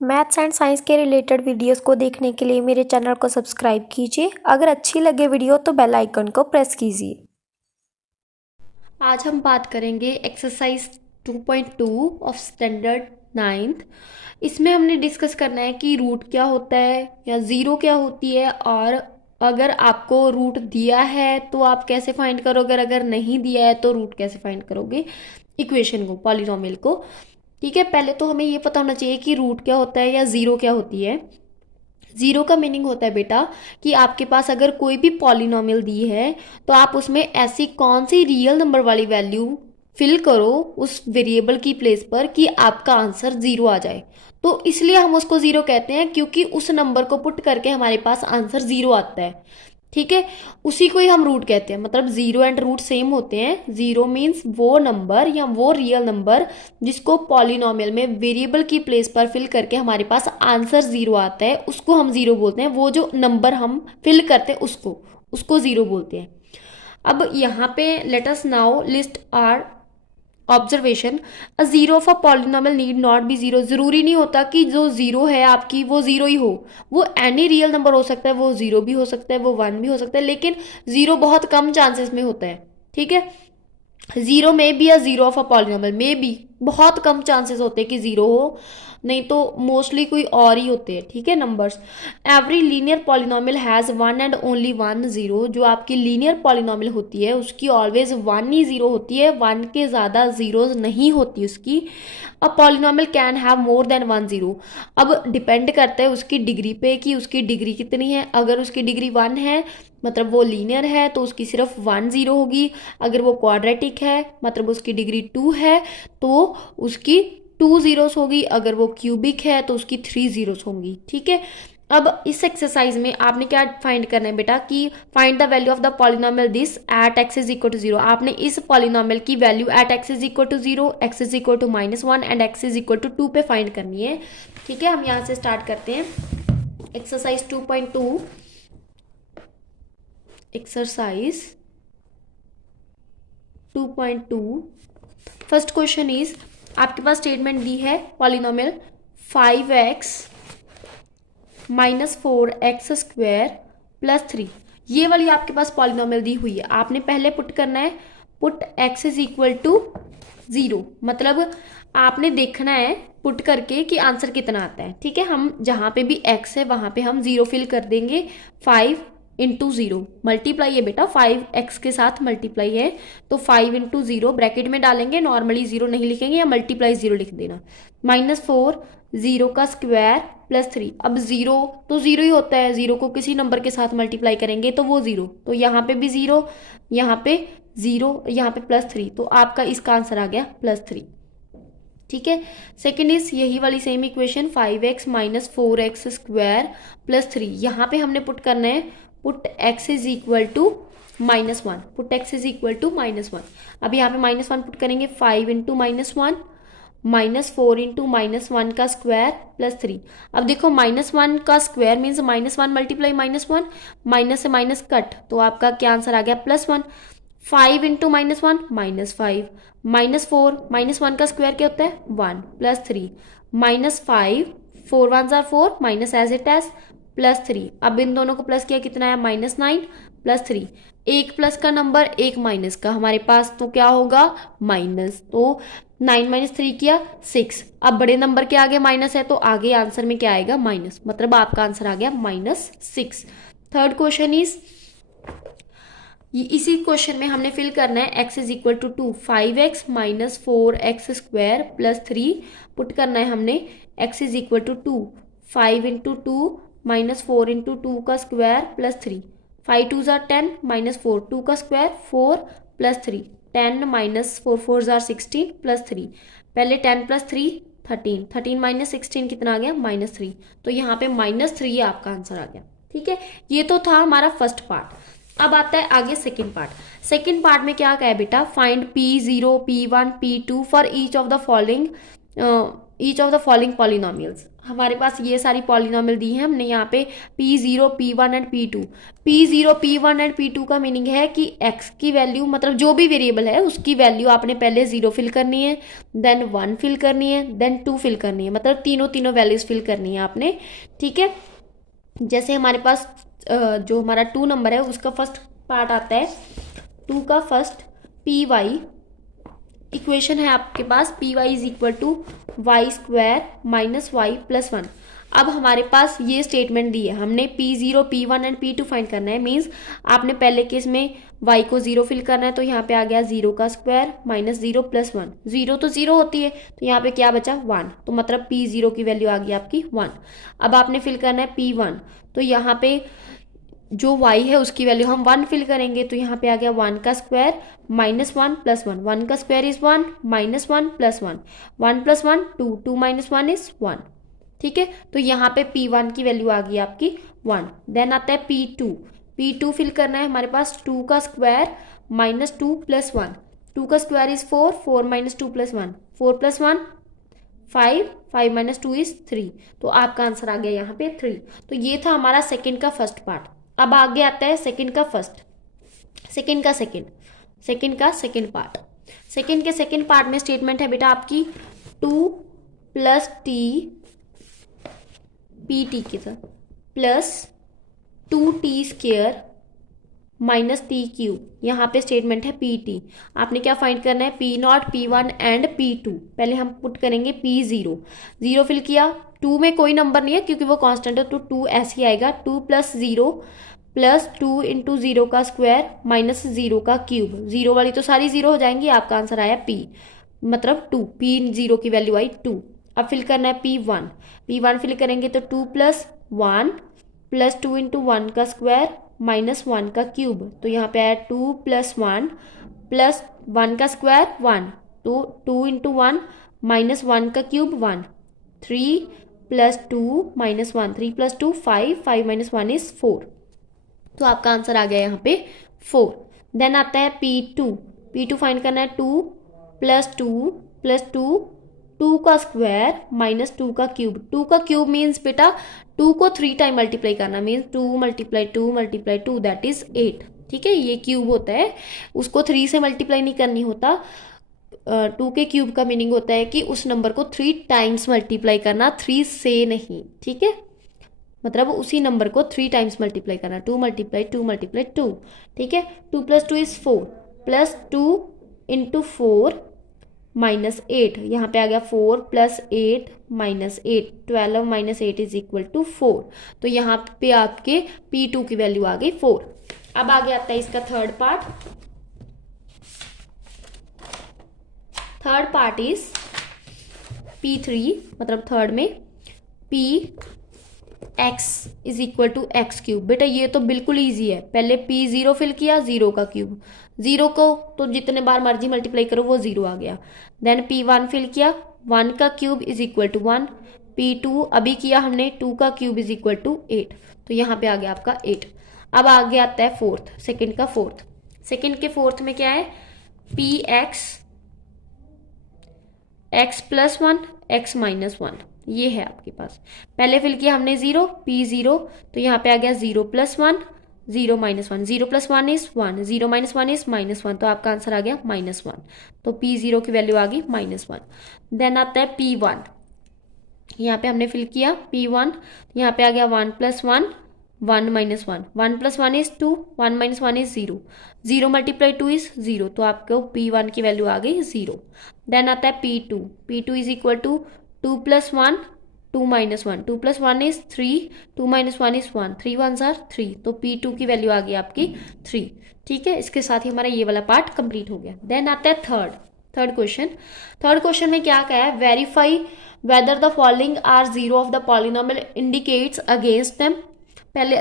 Maths and science के related videos को देखने के लिए मेरे चैनल को सब्सक्राइब कीजिए। अगर अच्छी लगे वीडियो तो बेल आइकन को प्रेस कीजिए। आज हम बात करेंगे एक्सरसाइज 2.2 ऑफ स्टैंडर्ड 9th। इसमें हमने डिस्कस करना है कि रूट क्या होता है या ज़ीरो क्या होती है, और अगर आपको रूट दिया है तो आप कैसे फाइंड करोगे, अगर नहीं दिया है तो रूट कैसे फाइंड करोगे इक्वेशन को, पॉलिनोमियल को। ठीक है, पहले तो हमें ये पता होना चाहिए कि रूट क्या होता है या ज़ीरो क्या होती है। ज़ीरो का मीनिंग होता है बेटा कि आपके पास अगर कोई भी पॉलिनोमियल दी है तो आप उसमें ऐसी कौन सी रियल नंबर वाली वैल्यू फिल करो उस वेरिएबल की प्लेस पर कि आपका आंसर ज़ीरो आ जाए। तो इसलिए हम उसको ज़ीरो कहते हैं क्योंकि उस नंबर को पुट करके हमारे पास आंसर ज़ीरो आता है। ठीक है, उसी को ही हम रूट कहते हैं। मतलब ज़ीरो एंड रूट सेम होते हैं। ज़ीरो मीन्स वो नंबर या वो रियल नंबर जिसको पॉलिनोमियल में वेरिएबल की प्लेस पर फिल करके हमारे पास आंसर ज़ीरो आता है, उसको हम ज़ीरो बोलते हैं। वो जो नंबर हम फिल करते हैं उसको उसको ज़ीरो बोलते हैं। अब यहाँ पे let us now list our observation. A zero of a polynomial need not be zero. जरूरी नहीं होता कि जो जीरो है आपकी वो जीरो ही हो। वो एनी रियल नंबर हो सकता है, वो जीरो भी हो सकता है, वो वन भी हो सकता है, लेकिन जीरो बहुत कम चांसेस में होता है। ठीक है, जीरो में बी, या जीरो ऑफ अ पॉलिनोमियल में बी, बहुत कम चांसेस होते हैं कि जीरो हो, नहीं तो मोस्टली कोई और ही होते हैं। ठीक है, numbers. Every linear polynomial has one and only one zero. जो आपकी लीनियर पॉलिनोमियल होती है उसकी ऑलवेज वन ही जीरो होती है, वन के ज़्यादा जीरोज नहीं होती उसकी। A polynomial can have more than one zero. अब डिपेंड करता है उसकी डिग्री पे कि उसकी डिग्री कितनी है। अगर उसकी डिग्री वन है मतलब वो लीनियर है तो उसकी सिर्फ वन जीरो होगी। अगर वो क्वाड्रेटिक है मतलब उसकी डिग्री टू है तो उसकी टू जीरोस होगी। अगर वो क्यूबिक है तो उसकी थ्री जीरोस होंगी। ठीक है, अब इस एक्सरसाइज में आपने क्या फाइंड करना है बेटा कि find the value of the polynomial this at x is equal to zero. आपने इस पॉलिनोमियल की value at x is equal to zero, x is equal to minus one and x is equal to two पे find करनी है। ठीक है, हम यहाँ से स्टार्ट करते हैं exercise 2.2। Exercise 2.2 first question is, आपके पास स्टेटमेंट दी है polynomial 5x minus 4x square plus 3। ये वाली आपके पास पॉलिनोमियल दी हुई है। आपने पहले पुट करना है put x is equal to zero. मतलब आपने देखना है पुट करके कि आंसर कितना आता है। ठीक है, हम जहां पे भी x है वहां पे हम जीरो फिल कर देंगे। 5 इंटू जीरो मल्टीप्लाई है बेटा, 5x के साथ मल्टीप्लाई है तो 5 इंटू जीरो ब्रैकेट में डालेंगे, नॉर्मली जीरो नहीं लिखेंगे या मल्टीप्लाई जीरो लिख देना। माइनस 4 जीरो का स्क्वायर प्लस 3। अब जीरो तो जीरो ही होता है, जीरो को किसी नंबर के साथ मल्टीप्लाई करेंगे तो वो जीरो, तो यहाँ पे भी जीरो, यहाँ पे जीरो, यहाँ पे प्लस 3, तो आपका इसका आंसर आ गया प्लस 3। ठीक है, सेकेंड इज यही वाली same equation 5x minus 4x square plus 3। यहाँ पे हमने पुट करना है put x is equal to minus one, put x is equal to minus one. अब यहाँ पे माइनस वन पुट करेंगे, 5 into minus one minus 4 into minus one का स्क्वायर प्लस 3। अब देखो माइनस वन का square means minus one multiply minus one, minus से minus cut, तो आपका क्या आंसर आ गया plus one. 5 into minus one minus 5, minus 4, minus one का स्क्वायर क्या होता है 1 प्लस 3, माइनस 5, 4 वन जार 4 minus as it as plus 3। अब इन दोनों को प्लस किया कितना है माइनस 9 प्लस 3। एक प्लस का नंबर एक माइनस का हमारे पास, तो क्या होगा माइनस। तो 9 माइनस 3 किया 6। अब बड़े नंबर के आगे माइनस है तो आगे आंसर में क्या आएगा माइनस, मतलब आपका आंसर आ गया माइनस 6। थर्ड क्वेश्चन इज, इसी क्वेश्चन में हमने फिल करना है x is equal to 2, 5x minus 4x square plus 3 put करना है हमने x is equal to 2, 5 into two minus 4 into two का स्क्वायर प्लस 3, 5 टू जार 10 माइनस 4, 2 का स्क्वायर 4 प्लस 3, 10 माइनस 4 4 जार 16 प्लस 3। पहले 10 प्लस 3 13, 13 माइनस 16 कितना आ गया माइनस 3, तो यहाँ पे माइनस 3 आपका आंसर आ गया। ठीक है, ये तो था हमारा फर्स्ट पार्ट। अब आता है आगे सेकंड पार्ट। सेकंड पार्ट में क्या कहा है बेटा, find P0 P1 P2 for each of the following polynomials. हमारे पास ये सारी पॉलिनॉमियल दी है हमने यहाँ पे P0, P1 and P2। P0, P1 and P2 का मीनिंग है कि x की वैल्यू मतलब जो भी वेरिएबल है उसकी वैल्यू आपने पहले 0 फिल करनी है, देन 1 फिल करनी है, देन 2 फिल करनी है, मतलब तीनों वैल्यूज फिल करनी है आपने। ठीक है, जैसे हमारे पास जो हमारा 2 नंबर है उसका फर्स्ट पार्ट आता है 2 का फर्स्ट Py, इक्वेशन है आपके पास Py is equal to Y square minus Y plus 1। अब हमारे पास ये स्टेटमेंट दी है, हमने P0, P1 and P2 find करना है। मीन्स आपने पहले केस में y को 0 फिल करना है, तो यहाँ पे आ गया 0 का स्क्वायर माइनस 0 प्लस 1। 0 तो 0 होती है, तो यहाँ पे क्या बचा 1, तो मतलब P0 की वैल्यू आ गई आपकी 1। अब आपने फिल करना है P1, तो यहाँ पे जो y है उसकी वैल्यू हम 1 फिल करेंगे, तो यहाँ पे आ गया 1 का स्क्वायर माइनस 1 प्लस 1। 1 का square is 1, minus 1 plus 1, 1 plus 1 2, 2 minus 1 is 1। ठीक है, तो यहाँ पे P1 की वैल्यू आ गई आपकी 1। देन आता है P2, P2 फिल करना है हमारे पास 2 का स्क्वायर माइनस 2 प्लस 1। 2 का square is 4, 4 minus 2 plus 1, 4 plus 1 5, 5 minus 2 is 3, तो आपका आंसर आ गया यहाँ पे 3। तो ये था हमारा सेकेंड का फर्स्ट पार्ट। अब आगे आता है सेकेंड का फर्स्ट, सेकेंड का सेकेंड पार्ट। सेकेंड के सेकेंड पार्ट में स्टेटमेंट है बेटा आपकी 2 प्लस टी पी टी के साथ plus 2t square minus T cube. यहाँ पे स्टेटमेंट है पी टी। आपने क्या फाइंड करना है P0, P1 एंड P2। पहले हम पुट करेंगे P0, 0 फिल किया। 2 में कोई नंबर नहीं है क्योंकि वो कांस्टेंट है, तो 2 ऐसे ही आएगा। 2 प्लस 0 प्लस 2 इंटू 0 का स्क्वायर माइनस 0 का क्यूब। 0 वाली तो सारी 0 हो जाएंगी, आपका आंसर आया P, मतलब 2। P0 की वैल्यू आई 2। अब फिल करना है P1, P1 फिल करेंगे तो 2 प्लस 1 प्लस 2 इंटू 1 का स्क्वायर माइनस 1 का क्यूब। तो यहाँ पे आया 2 प्लस 1 प्लस 1 का स्क्वायर 1, तो 2 इंटू 1 माइनस 1 का cube 1, 3 plus 2 minus 1, 3 plus 2 5, 5 minus 1 is 4, तो आपका आंसर आ गया यहाँ पे 4। देन आता है P2, P2 फाइंड करना है 2 प्लस 2 प्लस 2, 2 का स्क्वायर माइनस 2 का क्यूब। 2 का क्यूब मीन्स बेटा 2 को 3 टाइम मल्टीप्लाई करना, means 2 multiply 2 multiply 2 that is 8। ठीक है, ये क्यूब होता है, उसको 3 से मल्टीप्लाई नहीं करनी होता। 2 के क्यूब का मीनिंग होता है कि उस नंबर को 3 टाइम्स मल्टीप्लाई करना, 3 से नहीं। ठीक है, मतलब उसी नंबर को 3 टाइम्स मल्टीप्लाई करना, 2 मल्टीप्लाई 2 मल्टीप्लाई 2। ठीक है, 2 plus 2 is 4 plus 2 into 4 minus 8। यहाँ पे आ गया 4 plus 8 minus 8, 12 minus 8 is equal to 4। तो यहाँ पे आपके P2 की वैल्यू आ गई 4। अब आगे आता है इसका third part. Third part is P3, मतलब थर्ड में P x is equal to X cube. बेटा ये तो बिल्कुल ईजी है, पहले P0 फिल किया, 0 का क्यूब, 0 को तो जितने बार मर्जी मल्टीप्लाई करो वो 0 आ गया। देन P1 फिल किया, 1 का cube is equal to 1। P2 अभी किया हमने, 2 का क्यूब इज इक्वल टू 8, तो यहाँ पे आ गया आपका 8। अब आगे आता है फोर्थ, सेकेंड का फोर्थ। सेकेंड के फोर्थ में क्या है Px x plus 1 x minus 1, ये है आपके पास। पहले फिल किया हमने 0, P0, तो यहाँ पे आ गया 0 plus 1 0 minus 1, 0 plus 1 is 1, 0 minus 1 is minus 1, तो आपका आंसर आ गया माइनस 1। तो P0 की वैल्यू आ गई माइनस 1। देन आता है P1, यहाँ पे हमने फिल किया P1, यहाँ पे आ गया 1 plus 1 1 minus 1, 1 plus 1 is 2, 1 minus 1 is 0, 0 multiply 2 is 0, तो आपको P1 की वैल्यू आ गई 0। देन आता है P2, P2 is equal to 2 plus 1 2 minus 1, 2 plus 1 is 3, 2 minus 1 is 1, 3 1s are 3, तो P2 की वैल्यू आ गई आपकी 3। ठीक है, इसके साथ ही हमारा ये वाला पार्ट कंप्लीट हो गया। देन आता है थर्ड क्वेश्चन। थर्ड क्वेश्चन में क्या कहा है, verify whether the following are zero of the polynomial indicates against them. पहले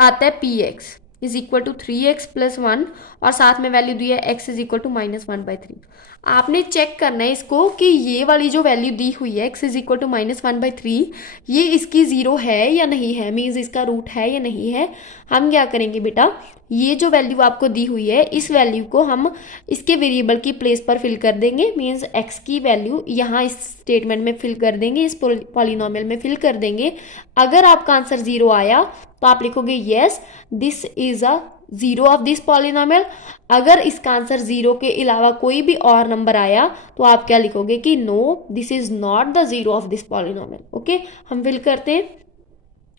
आता है Px is equal to 3x plus 1 और साथ में वैल्यू दी है x is equal to minus 1/3। आपने चेक करना है इसको कि ये वाली जो वैल्यू दी हुई है x इज इक्वल टू -1/3, ये इसकी ज़ीरो है या नहीं है, मीन्स इसका रूट है या नहीं है। हम क्या करेंगे बेटा, ये जो वैल्यू आपको दी हुई है इस वैल्यू को हम इसके वेरिएबल की प्लेस पर फिल कर देंगे, मीन्स x की वैल्यू यहाँ इस स्टेटमेंट में फिल कर देंगे, इस पॉलिनोमियल में फिल कर देंगे। अगर आपका आंसर 0 आया तो आप लिखोगे yes this is a zero of this polynomial. अगर इसका आंसर 0 के अलावा कोई भी और नंबर आया तो आप क्या लिखोगे कि no this is not the zero of this polynomial. Okay, हम फिल करते हैं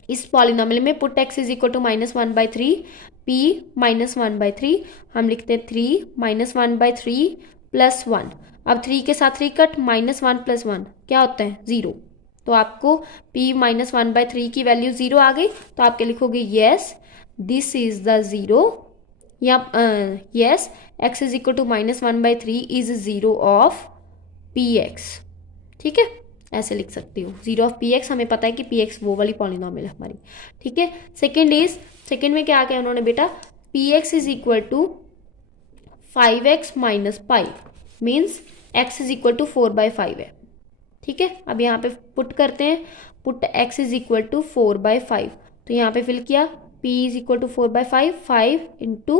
इस पॉलिनोमियल में, put x is equal to -1/3 p -1/3, हम लिखते हैं 3 -1/3 प्लस 1। अब 3 के साथ 3 कट, -1 प्लस 1 क्या होता है 0। तो आपको p -1/3 की वैल्यू 0 आ गई, तो आप क्या लिखोगे yes this is the zero, या yes x is equal to -1/3 is zero of P X. ठीक है, ऐसे लिख सकती हूँ, जीरो ऑफ पी एक्स, हमें पता है कि पी एक्स वो वाली पॉलिनोमियल है हमारी। ठीक है, सेकेंड में क्या आ गया उन्होंने बेटा, P X is equal to 5x minus pi, means x is equal to 4/5 है। ठीक है, अब यहाँ पे पुट करते हैं, put x is equal to 4/5, तो यहाँ पे फिल किया p is equal to 4/5, 5 into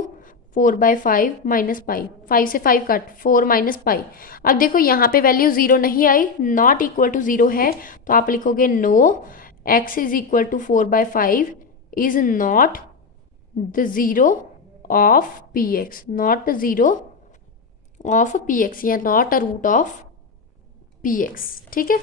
4/5 minus pi, 5 से 5 कट, 4 माइनस पाई। अब देखो यहाँ पे वैल्यू 0 नहीं आई, नॉट इक्वल टू 0 है, तो आप लिखोगे no x is equal to 4/5 is not the zero of P X, not zero of P X, या not a root of P X. ठीक है।